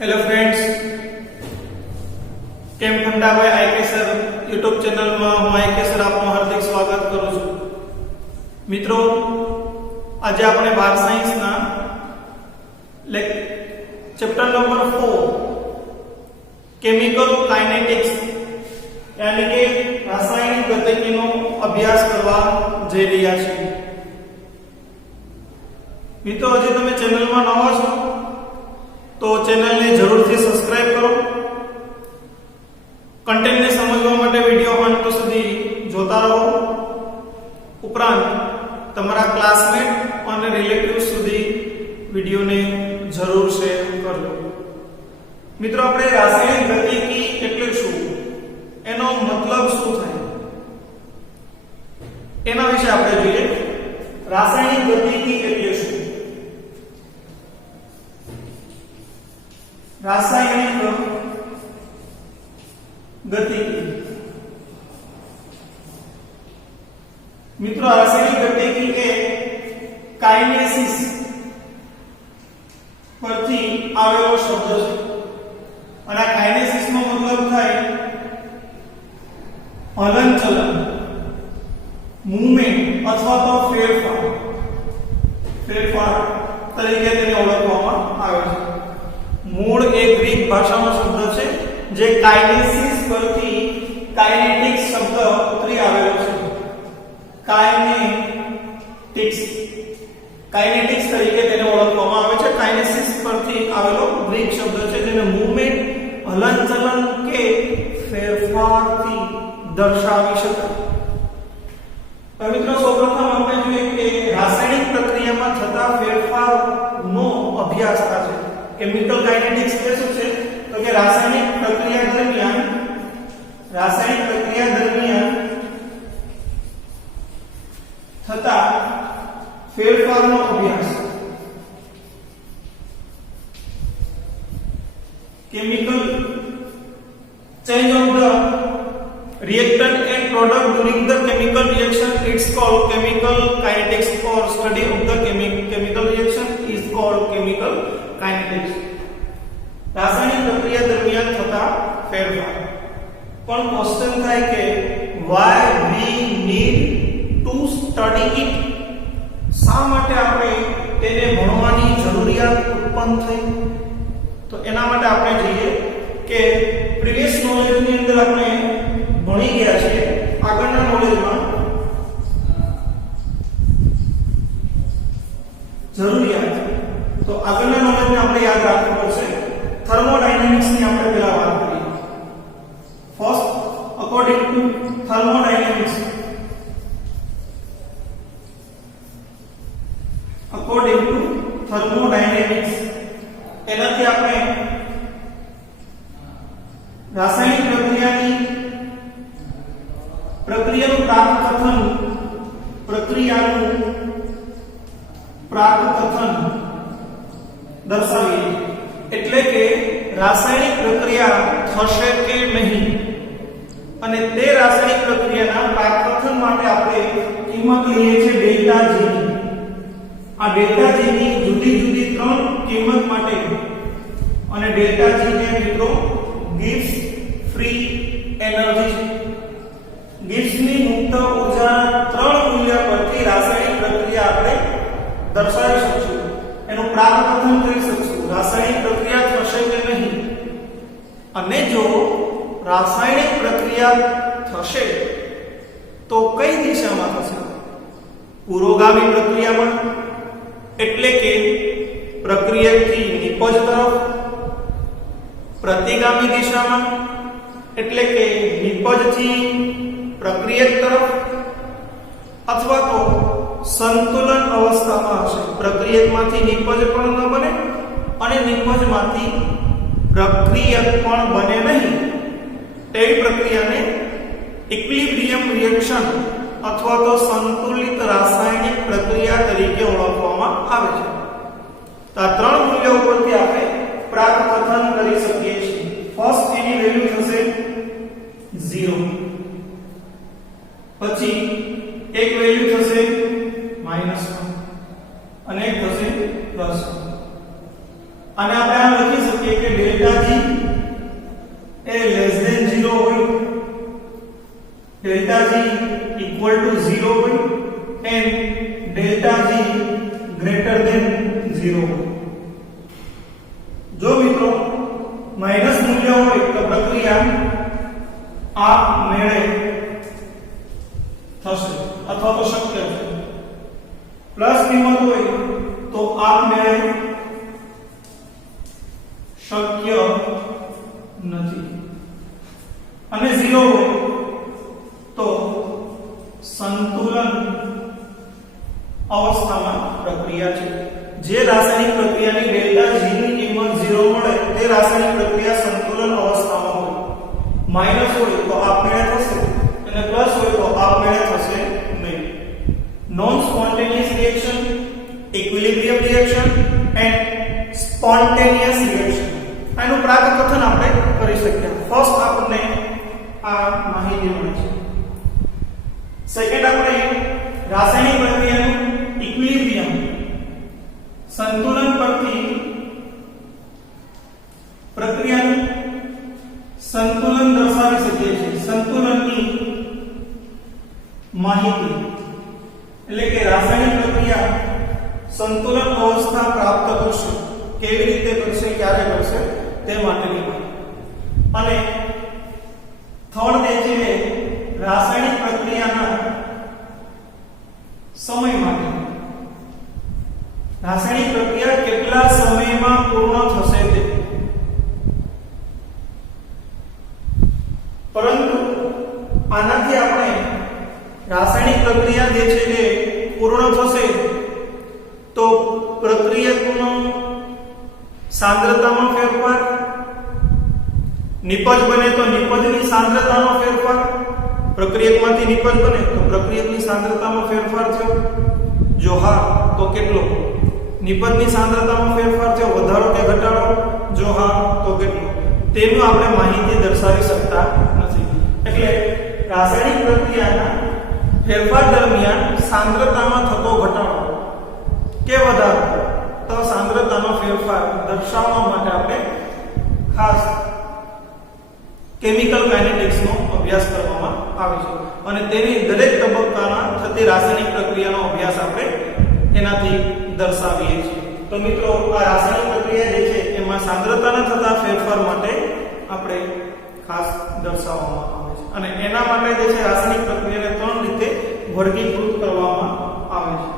Hello friends, કેમ ખંડાભાઈ I K sir YouTube ચેનલમાં હું આઈકે સર આપનું હાર્દિક સ્વાગત કરું છું. મિત્રો, આજે આપણે બાર સાયન્સના ચેપ્ટર નંબર 4 કેમિકલ કાઇનેટિક્સ યાની કે રાસાયણિક ગતિકીનો અભ્યાસ કરવા જઈ રહ્યા છીએ. મિત્રો, હજી તમે ચેનલમાં નવા છો તો ચેનલને જરૂરથી સબસ્ક્રાઇબ કરો. કન્ટેન્ટને સમજવા માટે વિડિયો અંત સુધી જોતા રહો. ઉપરાંત તમારા ક્લાસમેટ અને રિલેટિવ્સ સુધી વિડિયોને જરૂર શેર કરજો. મિત્રો, આપણે રાસાયણિક ગતિકી એટલે શું, એનો મતલબ શું થાય એના વિશે આપણે જોઈએ. રાસાયણિક ગતિકી એટલે શું? રાસાયણિક ગતિકી, મિત્રો, રાસાયણિક ગતિકી એ કાઇનેસિસ પરથી આવેલો શબ્દ છે. અને આ કાઇનેસિસ નો મતલબ થાય હલનચલન, મૂવમેન્ટ અથવા તો ફેરફાર તરીકે તેને ઓળખવામાં આવે છે. મૂળ એક ગ્રીક ભાષાનો શબ્દ છે જે કાઇનેસિસ પરથી કાઇનેટિક્સ શબ્દ ઉતરી આવેલો છે. કાઇનેટિક્સ તરીકે તેને ઓળખવામાં આવે છે. કાઇનેસિસ પરથી આવેલો ગ્રીક શબ્દ છે જેને મૂવમેન્ટ, હલનચલન કે ફેરફારથી દર્શાવી શકાય. મિત્રો, સૌપ્રથમ આપણે જોઈએ કે રાસાયણિક પ્રક્રિયામાં થતા ફેરફારનો અભ્યાસ થાય છે. કેમિકલ કાઇનેટિક્સ એટલે શું છે? તો કે રાસાયણિક પ્રક્રિયા દરમિયાન થતા ફેરફારનો અભ્યાસ. Chemical change of the reactant and product during the chemical reaction, it's called chemical kinetics, or study of the chemical reaction is called chemical kinetics. રાસાયણિક પ્રક્રિયા દરમિયાન થતા ફેરફાર. પણ ક્વેશ્ચન થાય કે why we need to study it? શા માટે આપણે તેને ભણવાની જરૂરિયાત ઉત્પન્ન થઈ? તો એના માટે આપણે જોઈએ કે પ્રીવિયસ નોલેજની અંદર આપણે ભણી ગયા છીએ. આગળના નોલેજમાં જરૂરિયાત, તો આગળના નોલેજને આપણે યાદ રાખવું પડશે. થર્મોડાયનેમિક્સ ની આપણે પહેલા વાત કરી. ફર્સ્ટ, અકોર્ડિંગ ટુ થર્મોડાયનેમિક્સ, એનાથી આપણે રાસાયણિક પ્રક્રિયાનું પ્રાકકથન દર્શાવીએ. એટલે કે રાસાયણિક પ્રક્રિયા થશે કે નહીં, અને તે રાસાયણિક પ્રક્રિયાના પ્રાકકથન માટે આપણે કિંમત લઈએ છીએ ડેલ્ટા જી ની. આ ડેલ્ટા જી ની જુદી જુદી ત્રણ કિંમત માટે, અને ડેલ્ટા જી ને મિત્રો ગિબ્સ ફ્રી એનર્જી, ગિબ્સ ની મુક્ત ઊર્જા ત્રણ મૂલ્ય પરથી રાસાયણિક પ્રક્રિયા આપણે દર્શાવી શકશું. એનું પ્રાકકથન કરી શકશું. રાસાયણિક પ્રક્રિયા થશે કે નહીં, અને જો રાસાયણિક પ્રક્રિયા થશે તો કઈ દિશામાં થશે? પુરોગામી પ્રક્રિયામાં, એટલે કે પ્રક્રિયકથી નિપજ તરફ, પ્રતિગામી દિશામાં, એટલે કે નિપજથી પ્રક્રિયક તરફ, અથવા તો સંતુલન અવસ્થામાં હશે. પ્રક્રિયકમાંથી નિપજ પણ ન બને અને નિપજમાંથી પ્રક્રિયક પણ બને નહીં. તેવી પ્રક્રિયાને ઇક્વિલિબ્રિયમ રિએક્શન અથવા તો સંતુલિત રાસાયણિક પ્રક્રિયા તરીકે ઓળખવામાં આવે છે. તો આ ત્રણ મૂલ્યો ઉપરથી આપણે પ્રાકકથન કરી શકીએ છીએ. ફર્સ્ટ, એની વેલ્યુ થશે 0. પછી એક વેલ્યુ થશે -1 અને એક થશે +1. અને આપણે આ લખી શકીએ શકીએ કે ડેલ્ટા G એ લેસ ધેન 0 હોય, ડેલ્ટા G ઇક્વલ ટુ 0 હોય and delta G greater than 0 હોય. જો મિત્રો માઈનસ મૂલ્ય હોય તો પ્રક્રિયા આપમેળે થશે અથવા તો શક્ય છે. પ્લસ કિંમત હોય તો આપમેળે શક્ય નથી અને 0 હોય તો સંતુલન અવસ્થામાં પ્રક્રિયા છે. જે રાસાયણિક પ્રક્રિયાની ડેલ્ટા G ની કિંમત 0 મળે તે રાસાયણિક પ્રક્રિયા સંતુલન અવસ્થામાં હોય. માઈનસ હોય તો આપમેળે થશે અને પ્લસ હોય તો આપમેળે થશે નહીં. Non spontaneous reaction, equilibrium reaction and spontaneous reaction, આનું પ્રાકકથન આપણે કરી શકીએ. ફર્સ્ટ આપણે આ માહિતી મળે છે. સેકન્ડ આપણે રાસાયણિક પ્રક્રિયાનું ઇક્વિલિબ્રિયમ સંતુલન પરથી પ્રક્રિયાનું સંતુલન દર્શાવી શકીએ છીએ. સંતુલનની માહિતી એટલે કે રાસાયણિક પ્રક્રિયા સંતુલન અવસ્થા પ્રાપ્ત કરશે, કેવી રીતે કરશે, ક્યારે કરશે તે માટેની માહિતી. અને થર્ડ એ છે રાસાયણિક પ્રક્રિયાના સમય માટે. રાસાયણિક પ્રક્રિયા કેટલા સમયમાં પૂર્ણ થશે તે. પરંતુ આનાથી આપણે રાસાયણિક પ્રક્રિયા જે છે તે પૂર્ણ થશે તો પ્રક્રિયકનો સાંદ્રતામાં ફેરફાર, નિપજ બને તો નિપજની સાંદ્રતાનો ફેરફાર, પ્રક્રિયકમાંથી નિપજ બને તો પ્રક્રિયકની સાંદ્રતામાં ફેરફાર થયો, જો હા તો કેટલો, નિપજની સાંદ્રતામાં ફેરફાર થયો, વધારો કે ઘટાડો, જો હા તો કેટલો, તેનું આપણે માહિતી દર્શાવી શકતા નથી. એટલે રાસાયણિક પ્રક્રિયાના ફેરફાર દરમિયાન સાંદ્રતામાં થતો ઘટાડો કે વધારો તો સાંદ્રતાનો ફેરફાર દર્શાવવા માટે આપણે ખાસ કેમિકલ કાઇનેટિક્સનો અભ્યાસ કરવામાં આવે છે અને તેની દરેક તબક્કામાં થતી રાસાયણિક પ્રક્રિયાનો અભ્યાસ આપણે એનાથી દર્શાવીએ છીએ. તો મિત્રો આ રાસાયણિક પ્રક્રિયા જે છે એમાં સાંદ્રતાના થતા ફેરફાર માટે આપણે ખાસ દર્શાવવામાં આવે છે અને એના માટે જે છે રાસાયણિક પ્રક્રિયાને 3 રીતે વર્ગીકૃત કરવામાં આવે છે.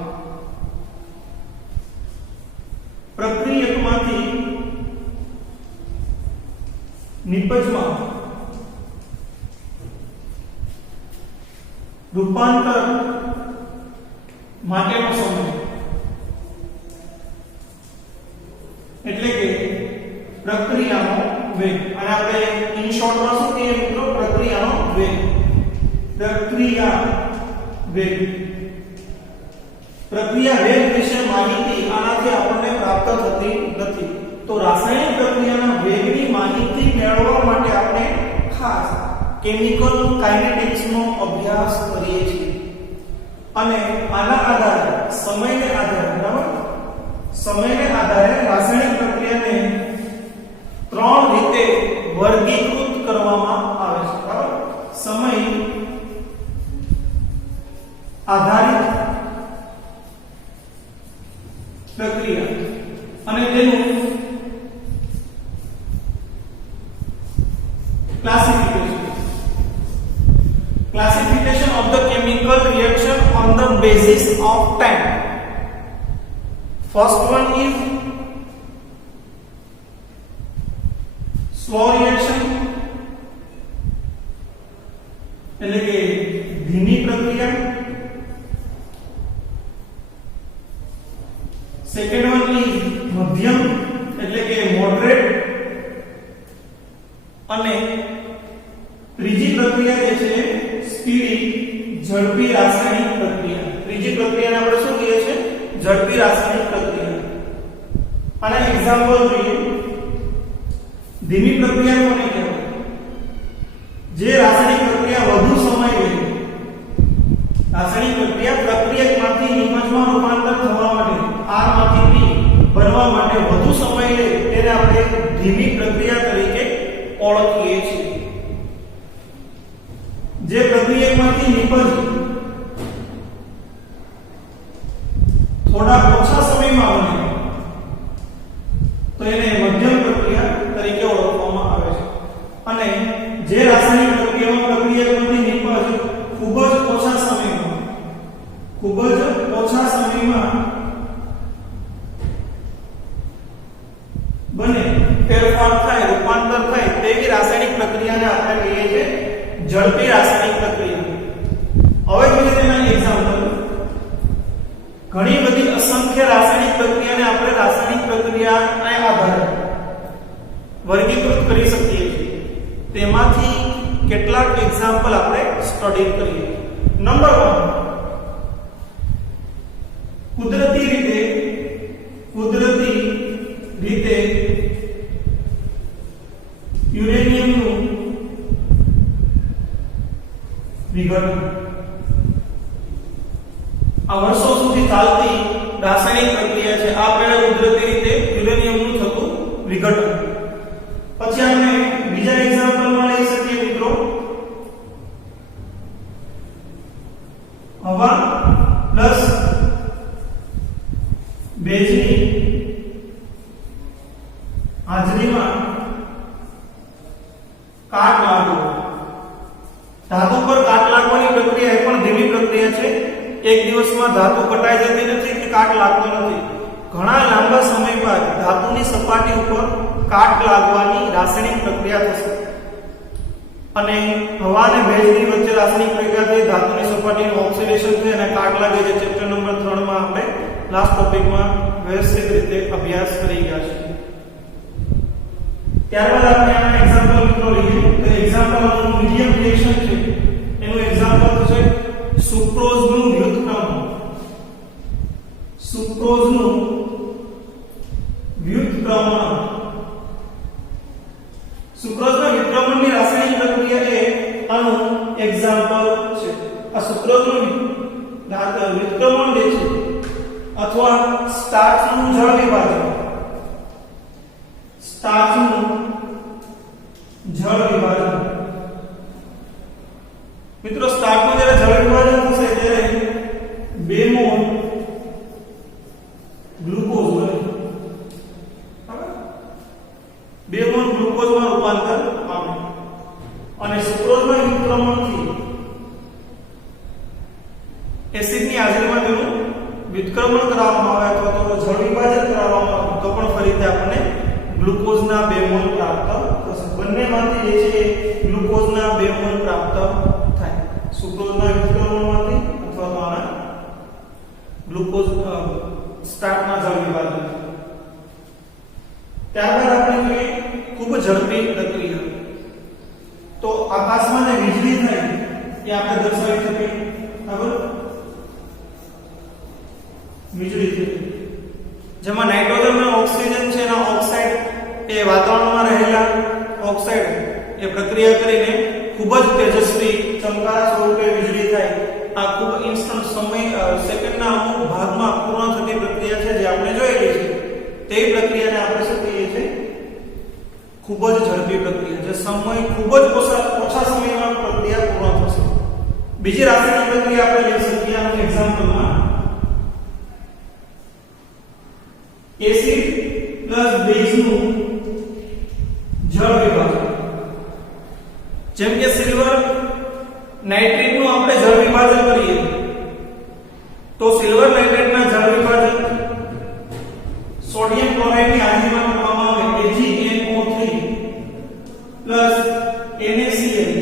પ્રક્રિયકમાંથી નિપજમાં રૂપાંતર માટેનો સમય એટલે કે પ્રક્રિયાનો વેગ, અને આપણે ઇન શોર્ટમાં શું કહીએ મિત્રો, પ્રક્રિયાનો વેગ. પ્રક્રિયા વેગ, પ્રક્રિયા વેગ વિશે માહિતી આનાથી આપણને પ્રાપ્ત થતી નથી. તો રાસાયણિક પ્રક્રિયાના વેગની માહિતી મેળવવા માટે આપણે ખાસ કેમિકલ કાઇનેટિક્સનો અભ્યાસ કરીએ છીએ અને આના આધારે સમયને આધારે, બરાબર, સમયને આધારે રાસાયણિક પ્રક્રિયાને 3 રીતે વર્ગીકૃત કરવામાં આવે છે. બરાબર, સમય આધારિત પ્રક્રિયા અને તેનું classification of the chemical reaction on the basis of time. First one is slow reaction એટલે કે ધીમી પ્રક્રિયા. સેકન્ડ વન ઇઝ મધ્યમ એટલે કે મોડરેટ, અને ત્રીજી પ્રક્રિયા જે છે સ્પીડી ઝડપી રાસાયણિક પ્રક્રિયા. ત્રીજી પ્રક્રિયાને આપણે શું કહીએ છીએ? ઝડપી રાસાયણિક પ્રક્રિયા. આના એક્ઝામ્પલ જોઈએ. ધીમી પ્રક્રિયા કોને કહેવાય? જે રાસાયણિક પ્રક્રિયા વધુ સમય લે. રાસાયણિક પ્રક્રિયા પ્રક્રિયકમાંથી નિપજમાં રૂપાંતર થવા માટે, R માંથી P બનવા માટે વધુ સમય લે તેને આપણે ધીમી તેને મધ્યમ પ્રક્રિયા તરીકે ઓળખવામાં આવે છે અને જે રાસાયણિક પ્રક્રિયામાં પ્રક્રિયાની નિપજ ખૂબ જ ઓછા સમયમાં બને ફેરફાર થાય રૂપાંતર થાય તેવી રાસાયણિક પ્રક્રિયાને આપણે કહીએ છીએ ઝડપી રાસાયણિક પ્રક્રિયા. હવે જોઈએ તેના એક્ઝામ્પલ. ઘણી બધી અસંખ્ય રાસાયણિક પ્રક્રિયાને આપણે રાસાયણિક પ્રક્રિયાના આધારે વર્ગીકૃત કરી શકીએ છીએ. તેમાંથી કેટલાક એક્ઝામ્પલ આપણે સ્ટડી કરીએ. નંબર 1, કુદરતી રીતે યુરેનિયમનું વિઘટન. આ વર્ષો સુધી ચાલતી રાસાયણિક પ્રક્રિયા છે. આ પહેલા કુદરતી રીતે યુરેનિયમનું થતું વિઘટન. પછી આપણે બીજા એક્ઝામ્પલમાં લઈ શકીએ મિત્રો, હવા પ્લસ ભેજની હાજરીમાં કાટ લાગવો. ધાતુ પર કાટ લાગવાની પ્રક્રિયા એ પણ ધીમી પ્રક્રિયા છે. એક દિવસમાં ધાતુ કટાઈ જતી નથી કે કાટ લાગતો નથી. ઘણા લાંબા સમય બાદ ધાતુની સપાટી ઉપર કાટ લાગવાની રાસાયણિક પ્રક્રિયા થશે અને હવા અને ભેજની વચ્ચે રાસાયણિક પ્રક્રિયા થઈ ધાતુની સપાટીનું ઓક્સિડેશન થાય અને કાટ લાગે છે. ચેપ્ટર નંબર 3 માં આપણે લાસ્ટ ટોપિકમાં વ્યવસ્થિત રીતે અભ્યાસ કરી ગયા છે. ત્યારબાદ આપણે આના એક્ઝામ્પલ મિત્રો લઈએ. તો એક્ઝામ્પલનું મીડિયમ રિએક્શન છે એનું એક્ઝામ્પલ છે સુક્રોઝનું વ્યુત્ક્રમણ. સુક્રોઝનું વ્યુત્ક્રમણ. સુક્રોઝના વ્યુત્ક્રમણની રાસાયણિક પ્રક્રિયા એ આનું એક્ઝામ્પલ છે. આ સુક્રોઝનું વ્યુત્ક્રમણ જે છે અથવા સ્ટાર્ચનું જળ વિભાજન. સ્ટાર્ચનું જળ વિભાજન. મિત્રો સ્ટાર્ચનું જ્યારે જળ વિભાજન થશે ત્યારે 2 મોલ ગ્લુકોઝ બને. 2 મોલ ગ્લુકોઝમાં રૂપાંતર પામે અને સુક્રોઝના વ્યુત્ક્રમણથી એસિડની હાજરીમાં તેનું વ્યુત્ક્રમણ કરવામાં આવે અથવા તો જળ વિભાજન કરવામાં આવે તો પણ ફરીથી આપણને ગ્લુકોઝના 2 મોલ પ્રાપ્ત થશે. બંનેમાંથી જે છે ગ્લુકોઝના 2 મોલ પ્રાપ્ત થાય. સુક્રોઝના વ્યુત્ક્રમણમાંથી અથવા તો આના ગ્લુકોઝ સ્ટાર્ચના જળ વિભાજન. ત્યારબાદ આપણે જોઈએ ખૂબ ઝડપી પ્રક્રિયા. તો આકાશમાં જે વીજળી થાય એ આપણે દર્શાવી શકીએ. બરાબર, વીજળી થાય જેમાં નાઇટ્રોજન અને ઓક્સિજન છે એના ઓક્સાઇડ એ વાતાવરણમાં રહેલા ઓક્સાઇડ એ પ્રક્રિયા કરીને ખૂબ જ તેજસ્વી ચમકારા સ્વરૂપે વીજળી થાય. આ ખૂબ ઇન્સ્ટન્ટ સમય સેકન્ડના અમુક ભાગમાં પૂર્ણ થતી પ્રક્રિયા છે જે આપણે જોયેલી છે. તે પ્રક્રિયાને આપણે શું કહીએ છીએ? ખૂબ જ ઝડપી પ્રક્રિયા. જે સમય ખૂબ જ ઓછા સમયમાં પ્રક્રિયા પૂર્ણ થશે. બીજી રાસાયણિક પ્રક્રિયા આપણે લઈ શકીએ આનું એક્ઝામ્પલમાં એસિડ પ્લસ બેઝનું જળ વિભાજન. જેમ કે સિલ્વર નાઇટ્રેટનું આપણે જળ વિભાજન કરીએ તો સિલ્વર નાઇટ્રેટના જળ વિભાજન સોડિયમ ક્લોરાઇડની હાજરીમાં કરવામાં આવે AgNO3 પ્લસ NaCl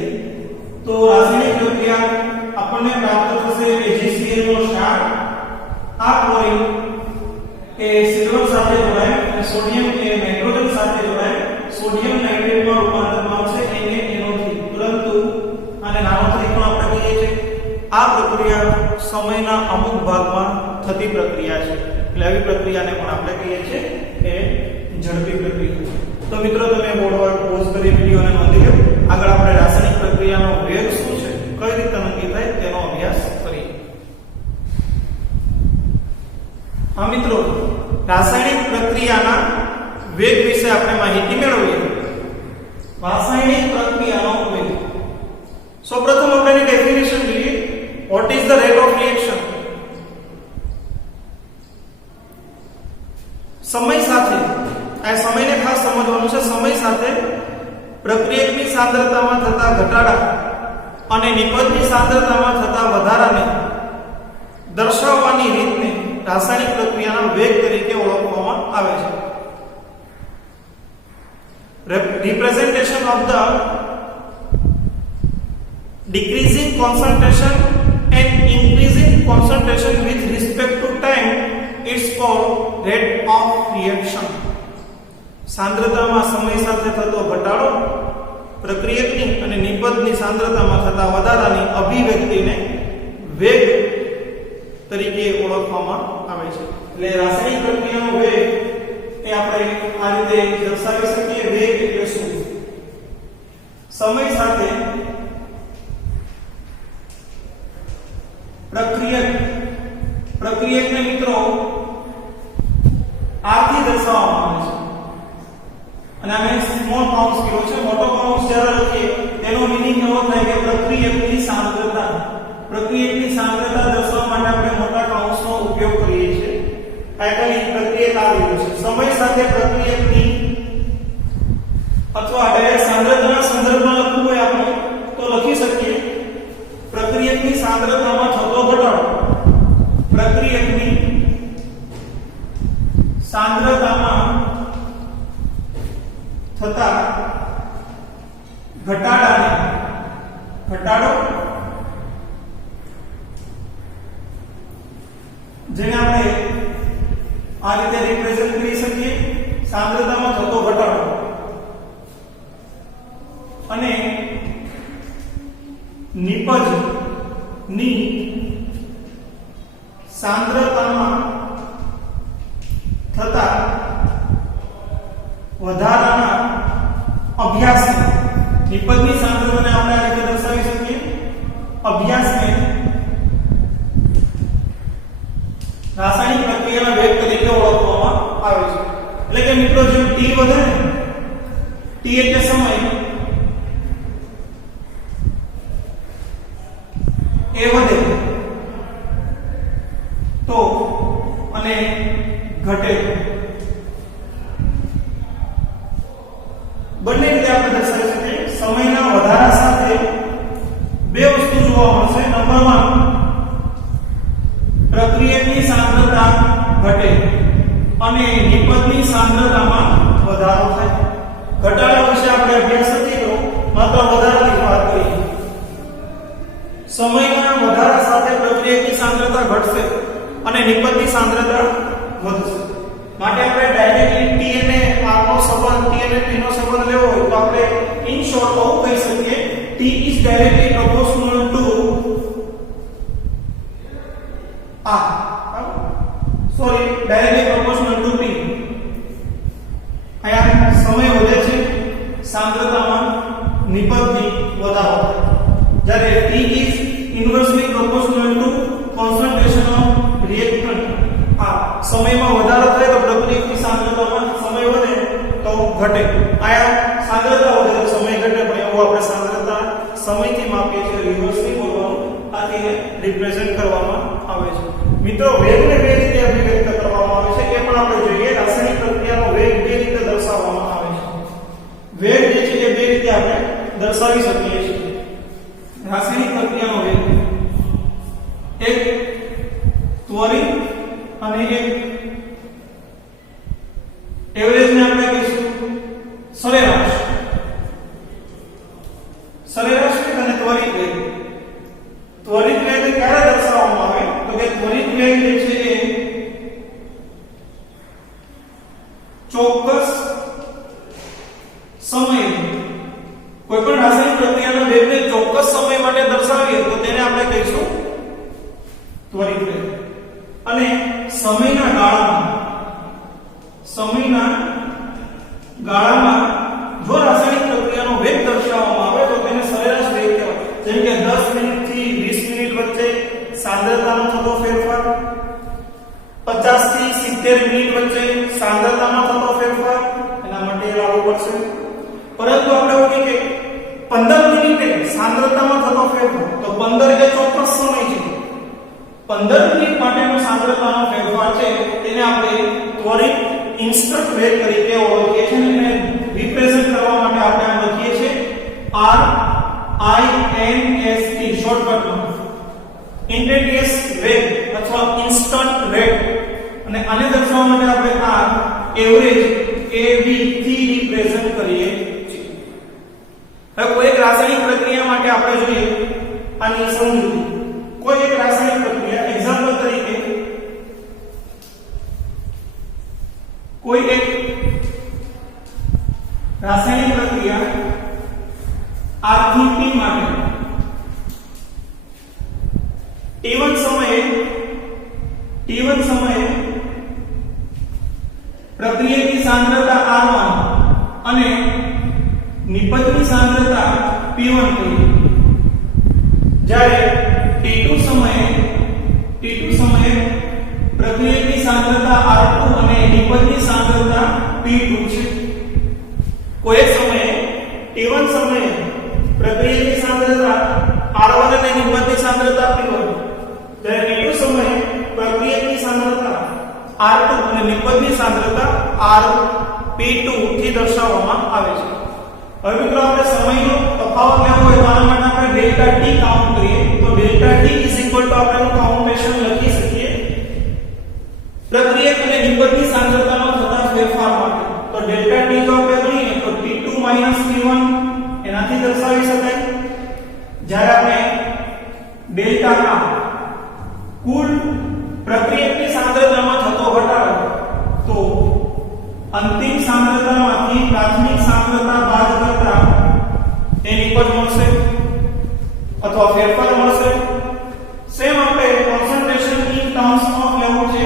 તો રાસાયણિક પ્રક્રિયા આપણને પ્રાપ્ત થશે AgCl નો ક્ષાર. આ ક્લોરીન એ સિલ્વર સાથે જોડાય અને સોડિયમ એ નાઇટ્રોજન સાથે જોડાય સોડિયમ નાઇટ્રેટમાં રૂપાંતર પામશે NaNO3. પરંતુ આને નાનો તરીકે આપણે કહીએ છીએ. આ પ્રક્રિયા સમયના અમુક ભાગમાં થતી પ્રક્રિયા છે એટલે આવી પ્રક્રિયાને પણ આપણે કહીએ છીએ કે ઝડપી પ્રક્રિયા. તો મિત્રો તમે બોર્ડ પર પોઝ કરી વિડિયોને નોંધી લો. આગળ આપણે રાસાયણિક પ્રક્રિયાનો વેગ શું છે, કઈ રીતે નક્કી થાય તેનો અભ્યાસ કરીએ. હા મિત્રો, રાસાયણિક પ્રક્રિયાના વેગ વિશે આપણે માહિતી મેળવીએ. રાસાયણિક પ્રક્રિયાનો વેગ. સૌપ્રથમ આપણે એની ડેફિનેશન જોઈએ. What is the rate of reaction? સમય સાથે આ સમયને ખાસ સમજવાનું છે. સમય સાથે પ્રક્રિયકની સાંદ્રતામાં થતા ઘટાડા અને નિપજની સાંદ્રતામાં થતા વધારાને દર્શાવવાની રીતને રાસાયણિક પ્રક્રિયાના વેગ તરીકે ઓળખવામાં આવે છે. Representation of the decreasing concentration and increasing concentration with respect to time is called rate of reaction. સાંદ્રતામાં સમય સાથે થતો ઘટાડો, પ્રક્રિયકની અને નિપજની સાંદ્રતામાં થતા વધારાની અભિવ્યક્તિને વેગ તરીકે ઓળખવામાં આવે છે. એટલે રાસાયણિક પ્રક્રિયાનો વેગ એ આપણે આ રીતે દર્શાવી શકીએ. વેગ એટલે શું? સમય સાથે પ્રક્રિયકને મિત્રો r થી દર્શાવવામાં આવે છે. અને આને સ્મોલ કૌંસ કહેવાય છે. મોટો કૌંસ જ્યારે લખીએ તેનો મીનિંગ એવો થાય કે પ્રક્રિયકની સાંદ્રતા દર્શાવવા માટે આપણે મોટા કૌંસનો ઉપયોગ કરીએ છીએ. આગળની પ્રક્રિયક આ રીતે છે. સમય સાથે પ્રક્રિયકની અથવા ડાયરેક્ટ સાંદ્રતાના સંદર્ભમાં લખવું હોય આપણે તો લખી શકીએ પ્રક્રિયકની સાંદ્રતામાં થતો ઘટાડો, પ્રક્રિયકની સાંદ્રતામાં થતા ઘટાડો જેને આપણે આ રીતે રિપ્રેઝન્ટ કરી શકીએ. સાંદ્રતામાં થતો ઘટાડો અને નિપજની સાંદ્રતામાં થતા વધારાના અભ્યાસને, નિપજની સાંદ્રતાને આપણે આ રીતે દર્શાવી શકીએ. અભ્યાસને રાસાયણિક પ્રક્રિયાના વેગ તરીકે ઓળખવામાં આવે છે. એટલે કે મિત્રો જેમ t વધે ને, t એટલે સમય, એ વધે તો અને ઘટે બંને રીતે આપણે દર્શાવી શકીએ. સમયના વધારા સાથે બે વસ્તુ જોવા મળશે. નંબર 1, પ્રક્રિયકની સાંદ્રતા ઘટે અને નિપજની સાંદ્રતામાં વધારો થાય. ઘટાડા વિશે આપણે અભ્યાસ નથી કર્યો, માત્ર વધારાની વાત કરી. સમયના વધારા સાથે પ્રક્રિયકની સાંદ્રતા ઘટશે અને નિપજની સાંદ્રતા વધશે. માટે આપણે ડાયરેક્ટલી t અને r નો સંબંધ, t અને t નો સંબંધ લેવો હોય તો આપણે ઇન શોર્ટ એવું કહી શકીએ t is directly proportional to r. Sorry, directly proportional to t. અહીંયા સમય વધે છે, સાંદ્રતામાં નિપજની વધારો થાય. જ્યારે t is inversely proportional to concentration of reactant. સમયમાં વધારો થાય તો પ્રક્રિયકની સાંદ્રતામાં સમય વધે તો ઘટે. આયા સાંદ્રતા વધે તો સમય ઘટે, પણ એવું આપણે સાંદ્રતા સમયથી માપીએ છીએ, રિવર્સલી બોલવાનું આથી રિપ્રેઝન્ટ કરવામાં આવે છે. મિત્રો વેગને બે રીતે અભિવ્યક્ત કરવામાં આવે છે એ પણ આપણે જોઈએ. રાસાયણિક પ્રક્રિયાનો વેગ બે રીતે દર્શાવવામાં આવે છે. વેગ જે છે એ બે રીતે આપણે દર્શાવી શકીએ છીએ. રાસાયણિક પ્રક્રિયાનો વેગ એક ત્વરિત અને એક એવરેજ ને આપણે કહીશું સરેરાશ. સરેરાશ વેગ અને ત્વરિત વેગ. ત્વરિત વેગ ક્યારે દર્શાવવામાં આવે તો કે ત્વરિત વેગ જે છે એ ચોક્કસ સમય, કોઈ પણ રાસાયણિક પ્રક્રિયાના વેગને ચોક્કસ સમય માટે દર્શાવીએ તો તેને આપણે કહીશું ત્વરિત વેગ. અને સમયના ગાળામાં જો રાસાયણિક પ્રક્રિયાનો વેગ દર્શાવવામાં આવે તો તેને સરેરાશ વેગ કહેવાય. જેમ કે 10 મિનિટ થી 20 મિનિટ વચ્ચે સાંદ્રતાનો થતો ફેરફાર, 50 થી 70 મિનિટ વચ્ચે સાંદ્રતામાં થતો ફેરફાર, એના માટે લાવવું પડશે. પરંતુ આપણે એવું કહીએ કે 15 મિનિટે સાંદ્રતામાં થતો ફેરફાર, તો 15 એ ચોક્કસ સમય છે. 15 મિનિટ માટેનો સાંદ્રતાનો ફેરફાર છે તેને આપણે ત્વરિત ઇન્સ્ટન્ટ વેગ તરીકે ઓળખીએ છીએ અને એને રિપ્રેઝન્ટ કરવા માટે આપણે આમ લખીએ છીએ RINST શોર્ટકટમાં ઇન્સ્ટન્ટેનિયસ વેગ અથવા ઇન્સ્ટન્ટ વેગ અને આને દર્શાવવા માટે આપણે આ એવરેજ AV થી રિપ્રેઝન્ટ કરીએ છીએ. હવે કોઈ એક રાસાયણિક પ્રક્રિયા માટે આપણે જોઈએ આની સમજૂતી. કોઈ એક રાસાયણિક પ્રક્રિયા એક્ઝામ્પલ તરીકે કોઈ એક રાસાયણિક પ્રક્રિયા R થી P માટે T1 સમયે પ્રક્રિયાની સાંદ્રતા R1 અને નિપજની સાંદ્રતા P1 કહીએ. જ્યારે T2 સમયે પ્રક્રિયાની સાંદ્રતા R2 અને નિપજની સાંદ્રતા P2 છે. કોઈ એક સમયે T1 સમયે પ્રક્રિયાની સાંદ્રતા R1 અને નિપજની સાંદ્રતા P1, જ્યારે T2 સમયે પ્રક્રિયાની સાંદ્રતા R2 અને નિપજની સાંદ્રતા P2 થી દર્શાવવામાં આવે છે. હવે મિત્રો આપણે સમયનો તફાવત લેવો હોય તો આના માટે આપણે ડેલ્ટા T કાઉન્ટ કરીએ તો ડેલ્ટા T આપણે કાઉન્ટેશન લખી શકીએ પ્રક્રિયક અને નિપજની સાંદ્રતામાં થતા ફેરફાર માટે. તો ડેલ્ટા T જો આપણે ગણીએ તો T2 T1 એનાથી દર્શાવી શકાય. જ્યારે આપણે ડેલ્ટા R કુલ પ્રક્રિયકની સાંદ્રતામાં થતો ઘટાડો તો અંતિમ સાંદ્રતામાંથી પ્રાથમિક સાંદ્રતા બાદ કરતા એ નિપજ મળશે અથવા ફેરફાર મળશે. સેમ આપણે કોન્સન્ટ્રેશન ઇન ટર્મ્સ ઓફ લેવું છે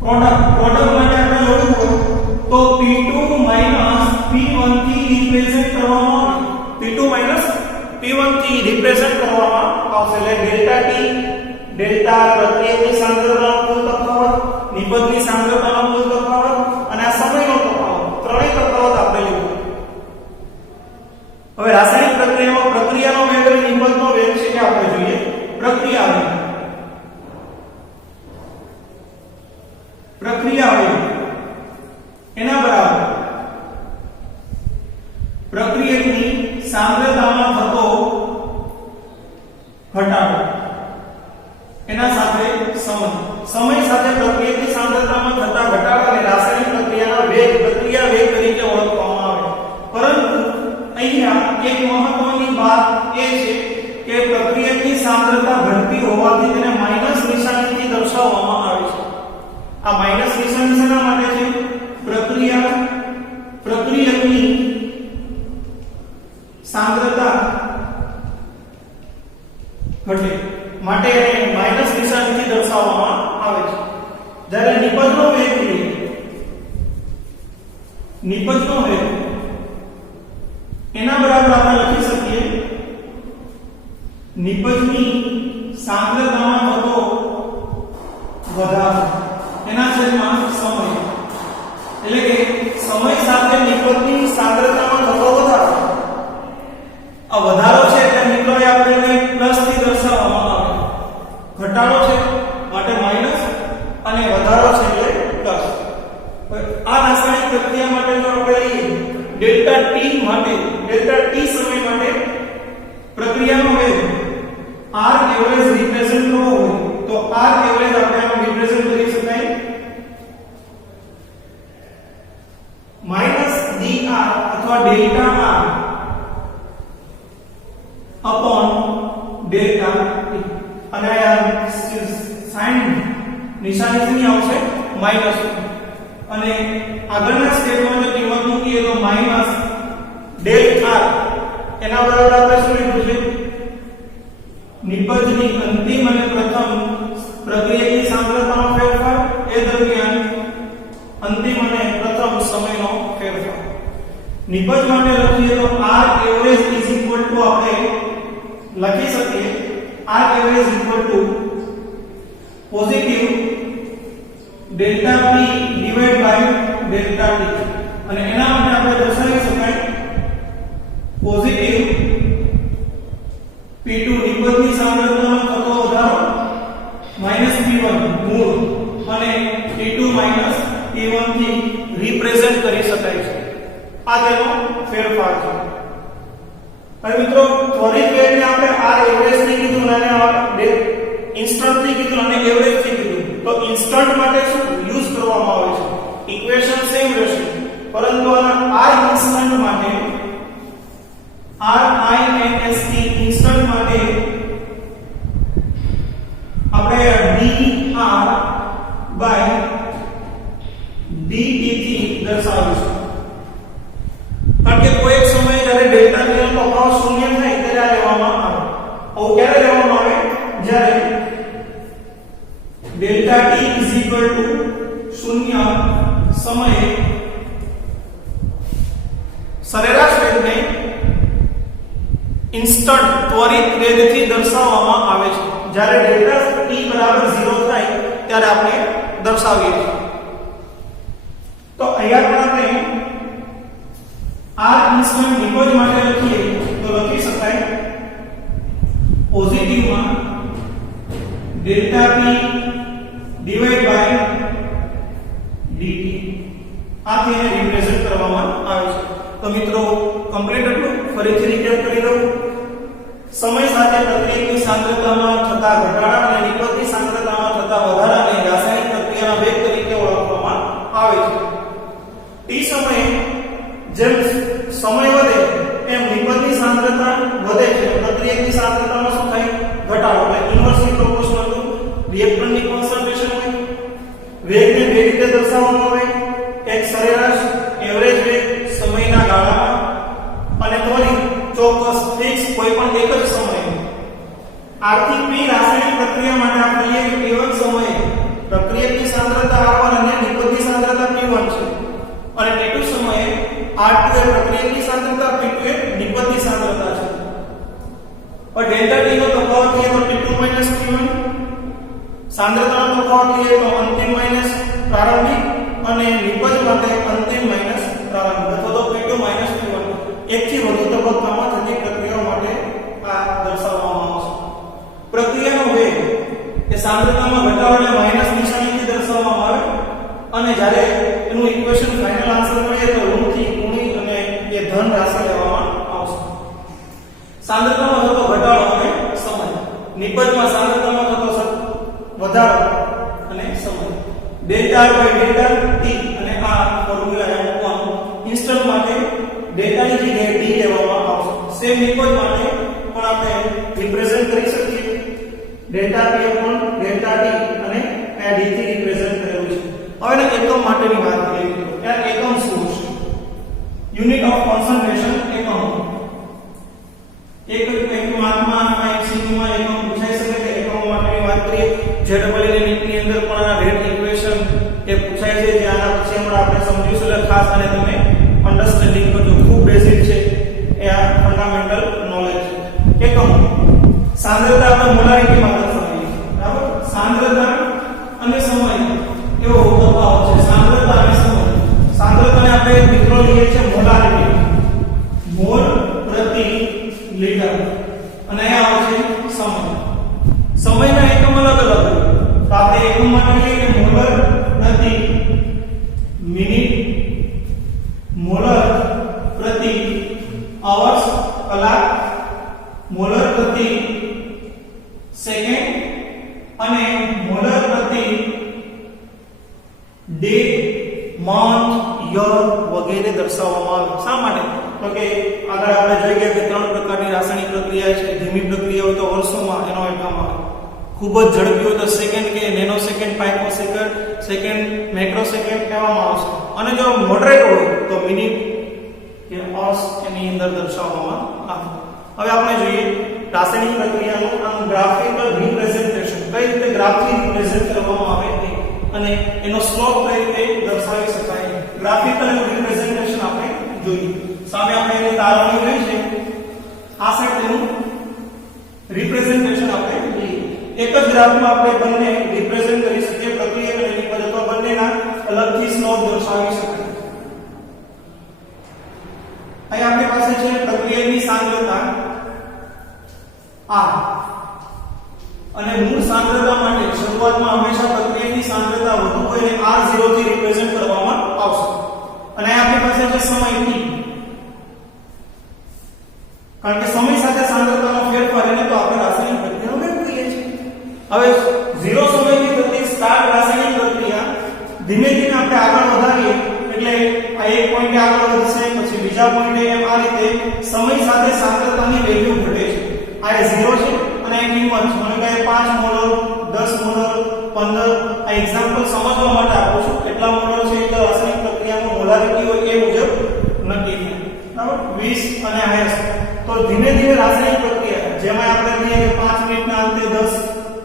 પ્રોડક્ટ માટે આપણે જોડવું હોય તો P2 P1 થી રિપ્રેઝન્ટ કરવામાં આવે. P2 P1 થી રિપ્રેઝન્ટ કરવામાં આવશે. એટલે ડેલ્ટા પ્રક્રિયકની સાંદ્રતાનો કુલ તફાવત, નિપજની સાંદ્રતાનો કુલ તફાવત અને આ સમયનો તફાવત, ત્રણેય તફાવત આપણે લેવું. હવે રાસાયણિક પ્રક્રિયામાં પ્રક્રિયાનો વેગ અને નિપજનો વેગ છે કે આપણે જોઈએ. પ્રક્રિયા વેગ એના બરાબર પ્રક્રિયકની સાંદ્રતામાં થતો ઘટાડો એના સાથે સમય સાથે પ્રક્રિયકની સાંદ્રતામાં થતા ઘટાડાને રાસાયણિક પ્રક્રિયાના પ્રક્રિયા વેગ તરીકે ઓળખવામાં આવે. પરંતુ અહીંયા એક મહત્વની વાત એ છે કે પ્રક્રિયકની સાંદ્રતા ઘટતી હોવાથી તેને માઈનસ નિશાનીથી દર્શાવવામાં આવે છે. આ માઈનસ નિશાન શેના માટે છે? પ્રક્રિયકની સાંદ્રતા ઘટે માટે એને માઈનસ નિશાનીથી દર્શાવવામાં આવે છે. જ્યારે નિપજનો વેગ એના બરાબર આપણે લખી શકીએ નિપજની સાંદ્રતામાં થતો વધારો એના છેદમાં સમય. એટલે કે સમય સાથે નિપજની સાંદ્રતામાં થતો વધારો. આ વધારો છે એટલે મિત્રો આપણે કંઈક પ્લસ થી દર્શાવવામાં આવે. ઘટાડો છે માટે માઈનસ અને વધારો છે એટલે પ્લસ. આ રાસાયણિક પ્રક્રિયા માટે જો આપણે લઈએ ડેલ્ટા T સમય માટે પ્રક્રિયાનો વેગ R એવરેજ રિપ્રેઝન્ટ કરવો હોય તો R એવરેજ આપણે આમાં રિપ્રેઝન્ટ કરી શકાય -dr અથવા delta R upon delta T. અને આ સાઇન નિશાની શેની આવશે? માઈનસ. અને આગળના સ્ટેપમાં જો કિંમત મૂકીએ તો માઈનસ ડેલ R એના બરાબર આપણે શું લીધું છે? નિપજની અંતિમ અને પ્રથમ પ્રક્રિયાની સાંદ્રતાનો ફેરફાર એ દરમિયાન અંતિમ અને પ્રથમ સમયનો ફેરફાર. નિપજ માટે લખીએ તો R એવરેજ આપણે લખી શકીએ R average positive delta P divide by delta T. અને એના માટે આપણે દર્શાવી શકાય પોઝિટિવ P2 નિપજની સાંદ્રતામાં થતો વધારો -P1 મૂળ અને T2 T1 રિપ્રેઝન્ટ કરી શકાય છે. આ તેનો ફેરફાર છે. હવે મિત્રો ત્વરિત વેગને આપણે આર એવરેજ થી કીધું અને ઇન્સ્ટન્ટ થી કીધું અને એવરેજ થી કીધું. તો ઇન્સ્ટન્ટ માટે શું યુઝ કરવામાં આવે છે? ઇક્વેશન સેમ રહેશે, પરંતુ આ ઇન્સ્ટન્ટ માટે RINST ઇન્સ્ટન્ટ માટે આપણે dr/dt થી દર્શાવીશું. કારણ કે કોઈ એક સમયે જ્યારે ડેલ્ટા t નો તફાવત શૂન્ય થાય ત્યારે આ લેવામાં આવે. આવું ક્યારે લેવામાં આવે? જ્યારે ડેલ્ટા t શૂન્ય સમયે સરેરાશ વેગને ઇન્સ્ટન્ટ ત્વરિત વેગથી દર્શાવવામાં આવે છે. જ્યારે ડેલ્ટા t બરાબર 0 થાય ત્યારે આપણે દર્શાવીએ છીએ. તો અહીંયા પણ આપણે r ઇન્સ્ટન્ટ નિપજ માટે લખીએ તો લખી શકાય પોઝિટિવમાં delta t divide by dt. આથી એને રિપ્રેઝન્ટ કરવામાં આવે છે. તો મિત્રો કમ્પ્લીટ એટલું ફરીથી રિકેપ કરી દઉં. સમય સાથે પ્રક્રિયાની સાંદ્રતામાં થતા ઘટાડા અને નિપજની સાંદ્રતામાં થતા વધારાને રાસાયણિક પ્રક્રિયાના વેગ તરીકે ઓળખવામાં આવે છે. t સમયે જેમ સમય વધે એમ નિપજની સાંદ્રતા વધે છે. પ્રક્રિયાની સાંદ્રતામાં શું થાય? ઘટાડો. એટલે ઇન્વર્સલી પ્રોપોર્શનલ ટુ રિએક્ટન્ટની કોન્સન્ટ્રેશન હોય. વેગને બે રીતે દર્શાવવામાં આવે. એક સરેરાશ એવરેજ વેગ સમયના ગાળામાં અને ત્વરિત ચોક્કસ ફિક્સ કોઈ પણ એક જ સમયે. આર્થિક p રાસાયણિક પ્રક્રિયા માટે આપણે લઈએ કે t1 સમયે પ્રક્રિયાની સાંદ્રતા r1 અને નિપજની સાંદ્રતા p1 છે અને t2 સમયે r2 એ પ્રક્રિયાની સાંદ્રતા p2 એ નિપજની સાંદ્રતા છે. और डेल्टा t નો તફાવત લઈએ તો t2 t1 સાંદ્રતાનો તફાવત લઈએ તો અંતિમ માઈનસ પ્રારંભિક અને નિપજ માટે અંતિમ માઈનસ પ્રારંભિક અથવા તો p2 t1 એકથી વધુ તબક્કામાં થતી પ્રક્રિયાઓ માટે આ દર્શાવવામાં આવે છે. પ્રક્રિયાનો વેગ એ સાંદ્રતામાં ઘટાડો એટલે માઈનસ નિશાનીથી દર્શાવવામાં આવે અને જ્યારે એનું ઇક્વેશન ફાઇનલ આન્સર મળે તો ઋણથી ગુણી અને એ ધન રાશિ લેવામાં આવશે. સાંદ્રતામાં થતો ઘટાડો અને સમય, નિપજમાં સાંદ્રતામાં થતો વધારો અને સમય. Delta r by delta t અને આ ફોર્મ્યુલા એમ મૂકવાનું. ઇન્સ્ટન્ટ માટે ડેલ્ટા ની જગ્યાએ d લેવામાં આવશે. સેમ નિપજ માટે પણ આપણે રિપ્રેઝન્ટ કરી શકીએ delta p upon delta t અને આ d થી રિપ્રેઝન્ટ કરેલું છે. હવે એકમ માટેની વાત કરીએ તો ત્યાં એકમ શું છે? યુનિટ ઓફ કોન્સન્ટ્રેશન એકમ. એક માત્રામાં MCQ માં એકમ પૂછાઈ શકે છે. એકમ માટેની વાત કરીએ ZEE ની અંદર પણ આ રેટ ઇક્વેશન એ પૂછાય છે. જે આના પછી હમણાં આપણે સમજીશું એટલે ખાસ અને તમે અન્ડરસ્ટેન્ડિંગ કરજો. ખૂબ બેઝિક છે એ આ ફંડામેન્ટલ નોલેજ છે. એકમ સાંદ્રતા આપણે મોલારિટી માં દર્શાવીએ છીએ. બરાબર? સાંદ્રતા અને સમય એવો તફાવત છે. સાંદ્રતા અને સમય. સાંદ્રતાને આપણે મિત્રો લઈએ છીએ મોલારિટી, મોલ પ્રતિ લીટર, અને અહીંયા આવે છે સમય. સમયના એકમ અલગ અલગ. તો આપણે એકમ માટે લઈએ કે મોલર પ્રતિ મિનિટ, મોલર પ્રતિ અવર્સ કલાક, મોલર પ્રતિ સેકન્ડ અને મોલર પ્રતિ ડે, મંથ, યર વગેરે દર્શાવવામાં આવે. શા માટે? તો કે આગળ આપણે જોઈ ગયા કે ત્રણ પ્રકારની રાસાયણિક પ્રક્રિયા છે. ધીમી પ્રક્રિયા હોય તો વર્ષોમાં એનો એકમ આવે. ખૂબ જ ઝડપી હોય તો સેકન્ડ કે નેનો સેકન્ડ, પાઇકોસેકન્ડ, સેકન્ડ, માઇક્રોસેકન્ડ કહેવામાં આવશે. અને જો મોડરેટ હોય તો મિનિટ કે અવર્સ એની અંદર દર્શાવવામાં આવે. હવે આપણે જોઈએ રાસાયણિક પ્રક્રિયાનું આમ ગ્રાફિકલ રિપ્રેઝન્ટેશન કઈ રીતે ગ્રાફથી રિપ્રેઝન્ટ કરવામાં આવે અને એનો સ્લોપ કઈ રીતે દર્શાવી શકાય. ગ્રાફિકલ રિપ્રેઝન્ટેશન આપણે જોઈએ. સામે આપણે એની તારવણી જોઈ છે. આ સાઈડ તેનું રિપ્રેઝન્ટેશન આપણે લઈએ. એક જ ગ્રાફમાં આપણે બંને રિપ્રેઝન્ટ કરી શકીએ. પ્રક્રિયા અને નિપજ અથવા બંનેના અલગથી સ્લોપ દર્શાવી શકાય. અહીં આપણી પાસે છે પ્રક્રિયાની સાંદ્રતા r અને મૂળ સાંદ્રતા માટે શરૂઆતમાં હંમેશા પ્રક્રિયાની સાંદ્રતા વધુ હોય અને r0 થી રિપ્રેઝન્ટ કરવામાં આવશે. છે સમય t, કારણ કે સમય સાથે સાંદ્રતાનો ફેરફાર એને તો આપણે રાસાયણિક પ્રક્રિયાનો વેગ કહીએ છીએ. હવે 0 સમયથી થતી સ્ટાર્ટ રાસાયણિક પ્રક્રિયા ધીમે ધીમે આપણે આગળ વધારીએ એટલે આ એક પોઈન્ટે આગળ વધશે, પછી બીજા પોઈન્ટે, એમ આ રીતે સમય સાથે સાંદ્રતાની વેલ્યુ ઘટે છે. આ 0 છે અને આ કિંમત છે, મને કહે 5 મોલર, 10 મોલર, 15. આ એક્ઝામ્પલ સમજવા માટે આપું છું. કેટલા મોલર છે એટલે રાસાયણિક પ્રક્રિયામાં મોલારિટી હોય એ મુજબ નક્કી થાય. બરાબર, 20 અને હાઈએસ્ટ. તો ધીમે ધીમે રાસાયણિક પ્રક્રિયા જેમાં આપણે કહીએ કે 5 મિનિટના અંતે 10,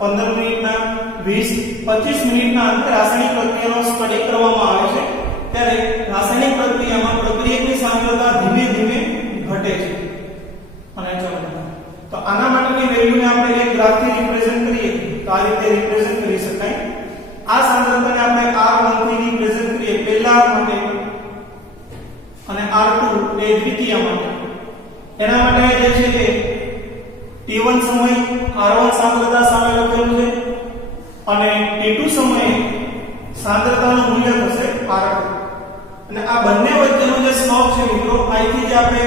15 મિનિટના, 20, 25 મિનિટના અંતે રાસાયણિક પ્રક્રિયાનો સ્ટડી કરવામાં આવે છે, ત્યારે રાસાયણિક પ્રક્રિયામાં પ્રક્રિયકની સાંદ્રતા ધીમે ધીમે ઘટે છે. અને ચલો તો આના માટેની વેલ્યુને આપણે એક ગ્રાફથી રિપ્રેઝન્ટ કરીએ તો આ રીતે રિપ્રેઝન્ટ કરી શકાય. આ સાંદ્રતાને આપણે R1 થી રિપ્રેઝન્ટ કરીએ પહેલા માટે અને R2 એ દ્વિતીય માટે. એના માટે જે છે તે T1 સમય R1 સાંદ્રતા સામે લખેલું છે અને T2 સમયે સાંદ્રતાનું મૂલ્ય થશે R2. અને આ બંને વચ્ચેનો જે સ્લોપ છે મિત્રો, અહીંથી જે આપણે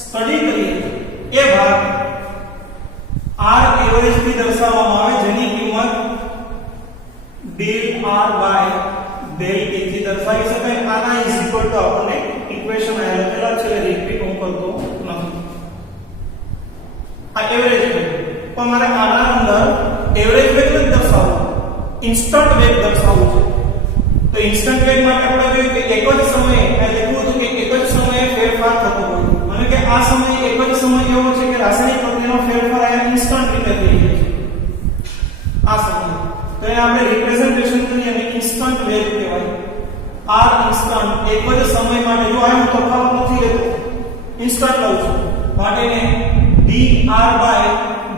સ્ટડી કરીએ એ ભાગ R એવરેજ થી દર્શાવવામાં આવે, જેની કિંમત del R by del T થી દર્શાવી શકાય. આના ઇઝ ઇક્વલ ટુ આપણને ઇક્વેશન લખેલા છે, રિપીટ હું કરતો નથી. આ એવરેજ વેગ, પણ મારે આના અંદર એવરેજ વેગ નથી દર્શાવવો, ઇન્સ્ટન્ટ વેગ દર્શાવવું છે. તો ઇન્સ્ટન્ટ વેગ માટે આપણે જોયું કે એક જ સમયે આ લખ્યું હતું કે એક જ સમયે ફેરફાર થતો હોય, એટલે કે આ સમયે એક જ સમય એવો છે કે રાસાયણિક પ્રક્રિયાનો ફેરફાર આ ઇન્સ્ટન્ટ રીતે થઈ જાય છે. આ સમય તો એને આપણે રિપ્રેઝન્ટેશન કરીએ અને ઇન્સ્ટન્ટ વેગ કહેવાય. R ઇન્સ્ટન્ટ એક જ સમય માટે, જો આ હું તફાવત નથી લેતો, ઇન્સ્ટન્ટ લઉં છું, માટે એને dr by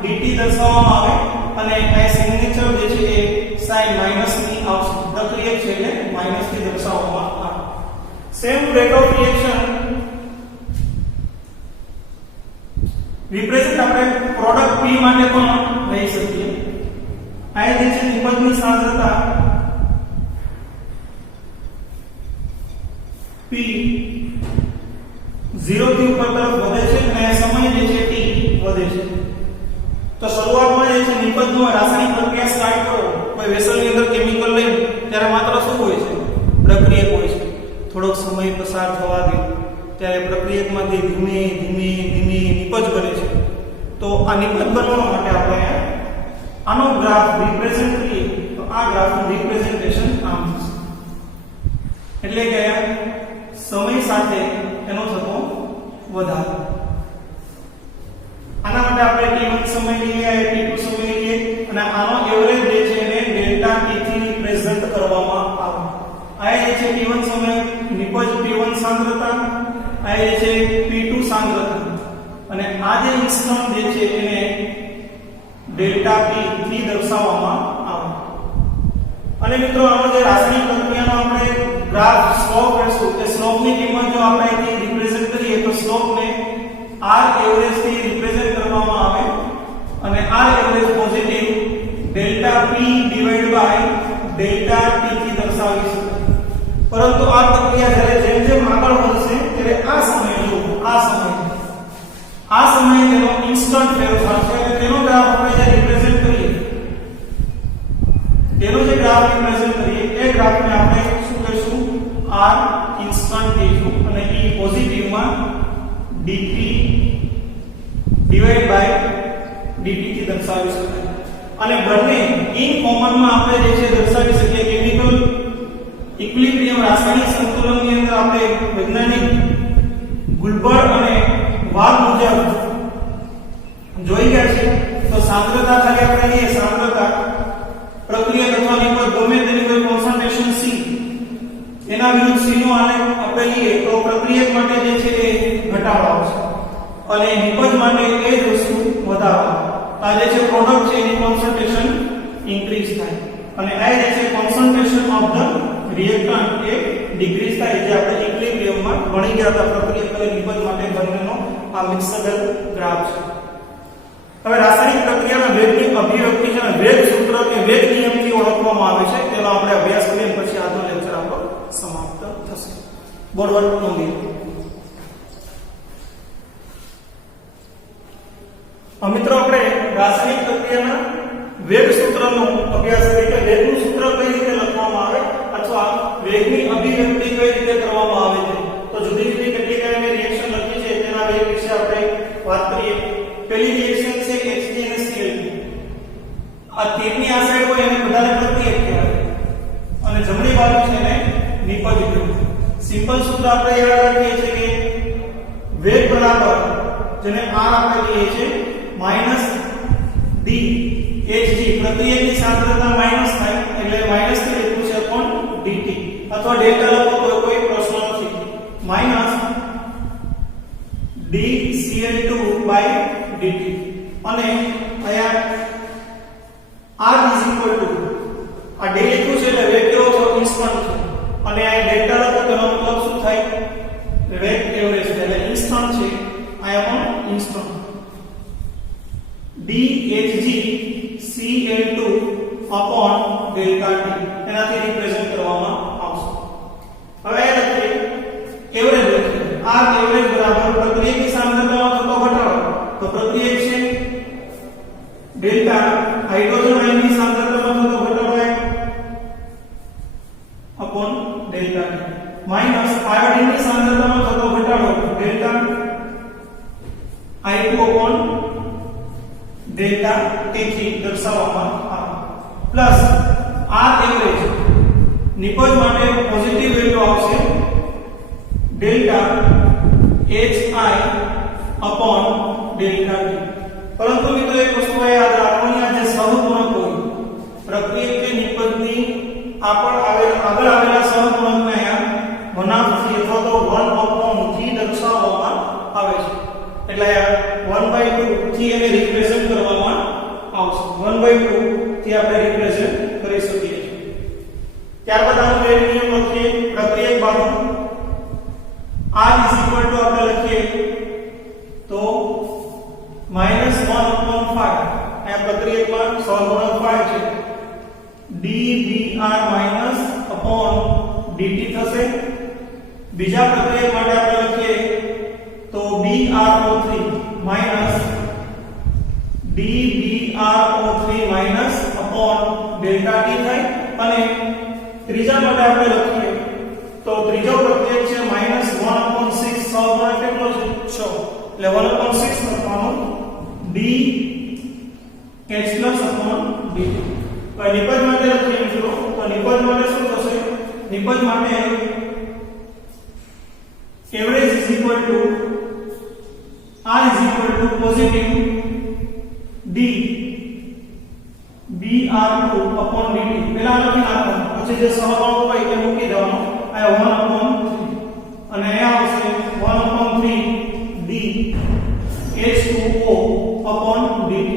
dt દર્શાવવામાં આવે અને આ સિગ્નેચર જે છે એ સાઇન માઈનસ ની આવશે. પ્રક્રિયા છે એટલે માઈનસ થી દર્શાવવામાં આવે. Same rate of reaction represent આપણે પ્રોડક્ટ P માટે પણ લઈ શકીએ. આ જે છે નિપજની સાંદ્રતા P 0 થી ઉપર તરફ વધે છે અને સમય જે છે T વધે છે. તો શરૂઆતમાં જે છે નિપજનો રાસાયણિક પ્રક્રિયા સ્ટાર્ટ કરો, કોઈ વેસલની અંદર કેમિકલ લઈને, ત્યારે માત્ર શું હોય છે? પ્રક્રિયક હોય છે. થોડોક સમય પસાર થવા દે ત્યારે પ્રક્રિયકમાંથી ધીમે ધીમે ધીમે નિપજ બને છે. તો આ નિપજ બનવા માટે આપણે આનો ગ્રાફ રિપ્રેઝન્ટ કરીએ તો આ ગ્રાફનું રિપ્રેઝન્ટેશન આમ થશે. એટલે કે સમય સાથે એનો થતો વધારો. આના માટે આપણે T1 સમય લઈએ, T2 સમય લઈએ અને આનો એવરેજ જે છે એને ડેલ્ટા T થી રિપ્રેઝન્ટ કરવામાં આવે. આ જે છે T1 સમય નિપજ P1 સાંદ્રતા, આ જે છે P2 સાંદ્રતા અને આ જે ઇન્સ્ટન્ટ જે છે એને ડેલ્ટા P થી દર્શાવવામાં આવે. અને મિત્રો આનો જે રાસાયણિક પ્રક્રિયાનો આપણે ગ્રાફ સ્લોપ કરશું, કે સ્લોપની કિંમત જો આપણે અહીંથી રિપ્રેઝન્ટ કરીએ તો સ્લોપને R એવરેજ થી રિપ્રેઝન્ટ કરવામાં આવે અને R average positive delta P divide by delta T થી દર્શાવી શકાય. પરંતુ આ પ્રક્રિયા જ્યારે જેમ જેમ આગળ વધશે ત્યારે આ સમયે જો આ સમયે તેનો ઇન્સ્ટન્ટ ફેરફાર છે એટલે તેનો ગ્રાફ આપણે જે રિપ્રેઝન્ટ કરીએ, તેનો જે ગ્રાફ રિપ્રેઝન્ટ કરીએ એ ગ્રાફને આપણે શું કહીશું? R ઇન્સ્ટન્ટ કહીશું અને E પોઝિટિવમાં dp ડિવાઇડ બાય dt થી દર્શાવી શકાય. અને બંને ઇન કોમનમાં આપણે જે છે દર્શાવી શકીએ કેમિકલ ઇક્વિલિબ્રિયમ રાસાયણિક સંતુલનની અંદર આપણે વૈજ્ઞાનિક ગુલબર્ગ અને વાલ મુજબ જોઈ ગયા છે. તો સાંદ્રતા ખાલી આપણે લઈએ, સાંદ્રતા પ્રક્રિયા અથવા નિપજ ગમે તેની કોઈ કોન્સન્ટ્રેશન C એના વિરુદ્ધ C નો આલેખ આપણે લઈએ તો પ્રક્રિયક માટે જે છે એ ઘટાડો આવશે અને નિપજ માટે એ જ વસ્તુ વધારો. આ જે છે પ્રોડક્ટ છે એની કોન્સન્ટ્રેશન ઇન્ક્રીઝ થાય અને આ જે છે concentration of the reactant A decrease થાય, જે આપણે ઇક્વિલિબ્રિયમમાં ભણી ગયા હતા પ્રક્રિયક અને નિપજ માટે બંનેનો આ મિક્સડ ગ્રાફ છે. હવે રાસાયણિક પ્રક્રિયાના વેગની અભિવ્યક્તિ છે અને વેગ સૂત્ર કે વેગ નિયમથી ઓળખવામાં આવે છે, તેનો આપણે અભ્યાસ કરીએ પછી આજનો લેક્ચર આપણો સમાપ્ત થશે. બોર્ડ વર્ક નોંધી. મિત્રો આપણે રાસાયણિક પ્રક્રિયાના વેગ સૂત્રનો અભ્યાસ કરીએ. વેગનું સૂત્ર કઈ રીતે લખવામાં આવે અથવા વેગની અભિવ્યક્તિ કઈ રીતે કરવામાં આવે છે. તો જુદી જુદી કેટલીક અમે રિએક્શન લખી છે તેના વેગ વિશે આપણે વાત કરીએ. પહેલી રિએક્શન છે Hg અને Cl2. આ તીરની આ સાઈડ હોય એને બધાને પ્રક્રિયક કહેવાય અને જમણી બાજુ છે એને નિપજ કહેવાય. સિમ્પલ સૂત્ર આપણે યાદ રાખીએ છીએ કે વેગ બરાબર જેને r આપણે કહીએ છીએ માઈનસ d Hg પ્રક્રિયકની સાંદ્રતા માઈનસ થાય એટલે માઈનસ થી લખ્યું છે upon dt અથવા ડેલ્ટા લખો તો કોઈ પ્રશ્ન નથી. માઈનસ dCl2/dt અને અહીંયા r is equal to આ d લખ્યું છે એટલે વેગ કેવો છે ઇન્સ્ટન્ટ છે અને આ ડેલ્ટા લખો તો એનો મતલબ શું થાય વેગ એવરેજ એટલે ઇન્સ્ટન્ટ છે. અહીંયા પણ instant dHg Cl2 upon delta t એનાથી રિપ્રેઝન્ટ કરવામાં આવશે. હવે એ લખીએ એવરેજ લખીએ. r એવરેજ બરાબર પ્રક્રિયકની સાંદ્રતામાં થતો ઘટાડો. તો પ્રક્રિયક છે ડેલ્ટા હાઇડ્રોજન આયનની સાંદ્રતામાં થતો ઘટાડો upon delta t માઈનસ આયોડિનની સાંદ્રતામાં થતો ઘટાડો delta I2 upon delta t થી દર્શાવવામાં આવે પ્લસ r એવરેજ નિપજ માટે પોઝિટિવ વેલ્યુ આવશે delta hi upon delta t. પરંતુ મિત્રો એક વસ્તુ યાદ રાખવાની આ જે સહગુણક હોય પ્રક્રિયક કે નિપજની આગળ આવેલા સહગુણકને અહીંયા બનાવથી અથવા તો 1 upon થી દર્શાવવામાં આવે છે. એટલે 1/2 થી એને રિપ્રેઝન્ટ કરવામાં આવશે. 1/2 થી આપણે રિપ્રેઝન્ટ કરી શકીએ છીએ. ત્યારબાદ આનો વેગ નિયમ લખીએ. પ્રક્રિયક બાજુ r is equal to આપણે લખીએ તો -1/5 આ પ્રક્રિયકમાં સહગુણક 5 છે dBr upon dt થશે. બીજા પ્રક્રિયક માટે આપણે લખીએ તો BrO3 minus dBrO3 minus upon delta t થાય અને ત્રીજા માટે આપણે લખીએ તો ત્રીજો પ્રત્યય છે -1/6 સહગુણક કેટલો છે 6 એટલે 1/6 લખવાનું dH upon dt. તો નિપજ માટે લખીએ મિત્રો તો નિપજ માટે શું થશે નિપજ માટે average is equal to r is equal to positive d br2 upon dt. પહેલા લખી નાખવાનું પછી જે સહગુણક હોય એ મૂકી દેવાનો. આ 1/3 અને અહીંયા આવશે 1/3 d H2O upon dt.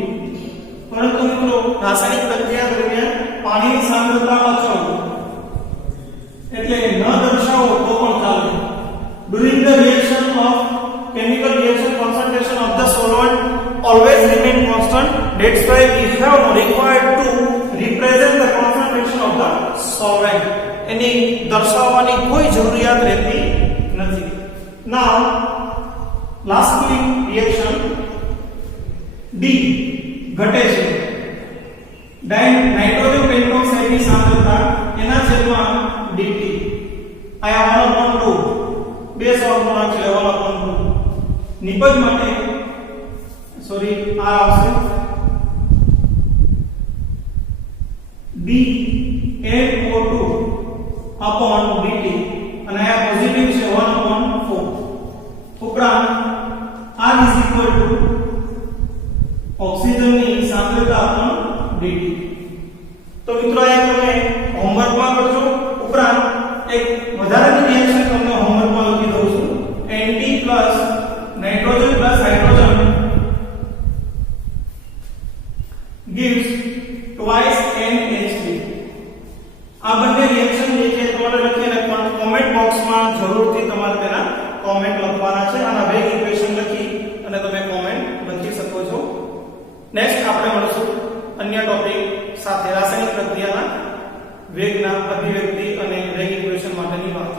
પરંતુ મિત્રો રાસાયણિક પ્રક્રિયા દરમિયાન પાણીની સાંદ્રતા અચળ એટલે ન દર્શાવો તો પણ ચાલે. During the reaction of chemical reaction concentration of the solvent always remain constant. That's why we have required to represent the concentration of the solvent. એની દર્શાવવાની કોઈ જરૂરિયાત રહેતી નથી. Now lastly reaction D ઘટે છે. નાઇટ્રોજન પેન્ટોક્સાઇડની સાંદ્રતા એના છેદમાં dt આયા 1/2 બે સહગુણક છે 1/2. નિપજ માટે સોરી આ આવશે dNO2 upon dt અને આ પોઝિટિવ છે 1/4. ઉપરાંત r is equal to ઓક્સિજનની સાંદ્રતા upon dt. તો મિત્રો આ તમે હોમવર્કમાં કરજો. ઉપરાંત એક વધારાની રિએક્શન તમને હોમવર્કમાં લખી દઉં છું. NT plus nitrogen plus hydrogen gives twice NH3. આ બંને રિએક્શન જે છે તમારે લખીને કોમેન્ટ બોક્સમાં જરૂરથી તમારે તેના કોમેન્ટ લખવાના છે. આના વેગ ઇક્વેશન લખી અને તમે કોમેન્ટ લખી શકો છો. નેક્સ્ટ આપણે મળીશું અન્ય ટોપિક સાથે રાસાયણિક પ્રક્રિયાના વેગના અભિવ્યક્તિ અને વેગ ઇક્વેશન માટેની વાત.